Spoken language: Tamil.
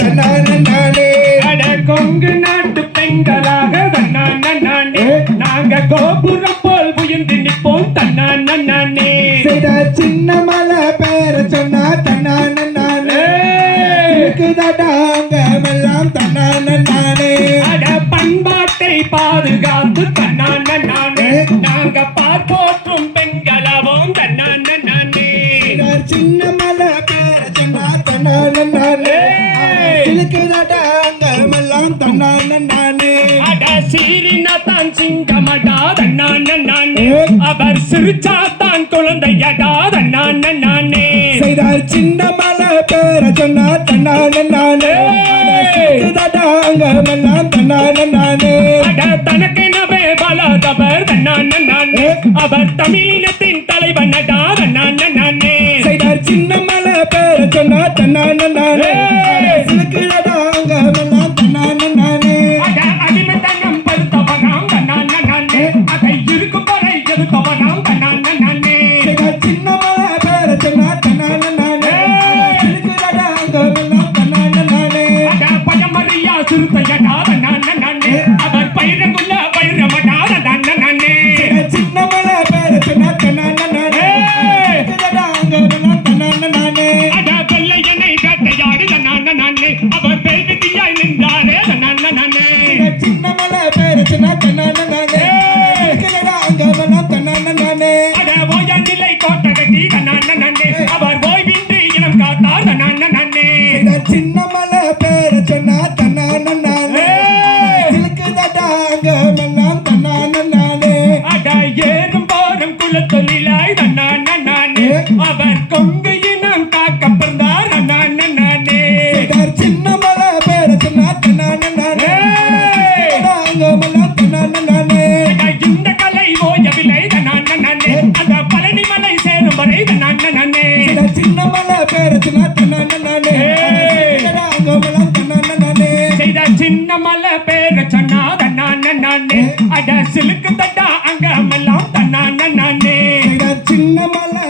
தன்னானே அட கொங்கு நாட்டு பெண்களாக தன்னானே நாங்க கோபுரம் போல் உயர்ந்து நிற்போம் தன்னானே செய்த சின்ன மலை பேர சொன்னா தன்னானே இருக்குதாடாங்கமெல்லாம் தன்னானே அட பண்பாட்டை பாதுகாத்து தன்னானே நாங்க பார்ப்போற்றும் பெண்களாவோம் தன்னானே சின்ன மலை பேர சொன்னா தன்னானே இருக்குதாடாங்கமெல்லாம் தன்னானே அட சீரினா தான் சிங்கமடா தன்னானே அவர் சிரிச்சாத்தான் குழந்தையடா தன்னானே செய்தார் சின்ன மலை பேர சொன்னா தன்னானே இருக்குதாடாங்கமெல்லாம் தன்னானே அட தனக்கெனவே பலதவர் தன்னானே அவர் தமிழினத்தின் தலைவனடா தன்னானே செய்தார் சின்ன மலை பேர சொன்னா தன்னானே இருக்குதாடாங்கமெல்லாம் தன்னானே அட அடிமைத்தனம் படுத்தவனாம் தன்னானே அதை இருக்கும் வரை எதுக்கவனாம் தன்னானே சின்ன மலை பேர சொன்னா தன்னானே இருக்குதாடாங்கமெல்லாம் தன்னானே அட பயமறியா சிறுத்தையடா தன்னானே அவர் பயிரங்குள்ள பயிரமடா தன்னானே சின்ன மலை பேர சொன்னா தன்னானே இருக்குதாடாங்கமெல்லாம் தன்னானே அட வெள்ளையனை வேட்டையாடு தன்னானே அவர் பேய்விதியாய் நின்றாரே தன்னானே சின்ன மலை பேர சொன்னா தன்னானே இருக்குதாடாங்கமெல்லாம் தன்னானே அட ஓய நிலை கோட்டை கட்டி தன்னானே அவர் ஓய்வின்றி இனம் காத்தார் தன்னானே சின்ன மலை பேர சொன்னா தன்னானே இருக்குதாடாங்கமெல்லாம் தன்னானே அட ஏறும் போரும் குலத்தொழிலாய் தன்னானே அவர் கொங்கு இனம் காக்க பிறந்தார் தன்னானே சின்ன மலை பேர சொன்னா தன்னானே இருக்குதாடாங்கமெல்லாம் தன்னானே இந்த கலை ஓயவில்லை தன்னானே அந்த பழனி மலை சேரும் வரை தன்னானே சின்ன மலை பேர சொன்னா தன்னானே இருக்குதாடாங்கமெல்லாம் தன்னானே செய்த சின்ன மலை பேர சொன்னா தன்னானே அட சிலுக்கு தட்டா அங்கமெல்லாம் தன்னானே சின்ன மலை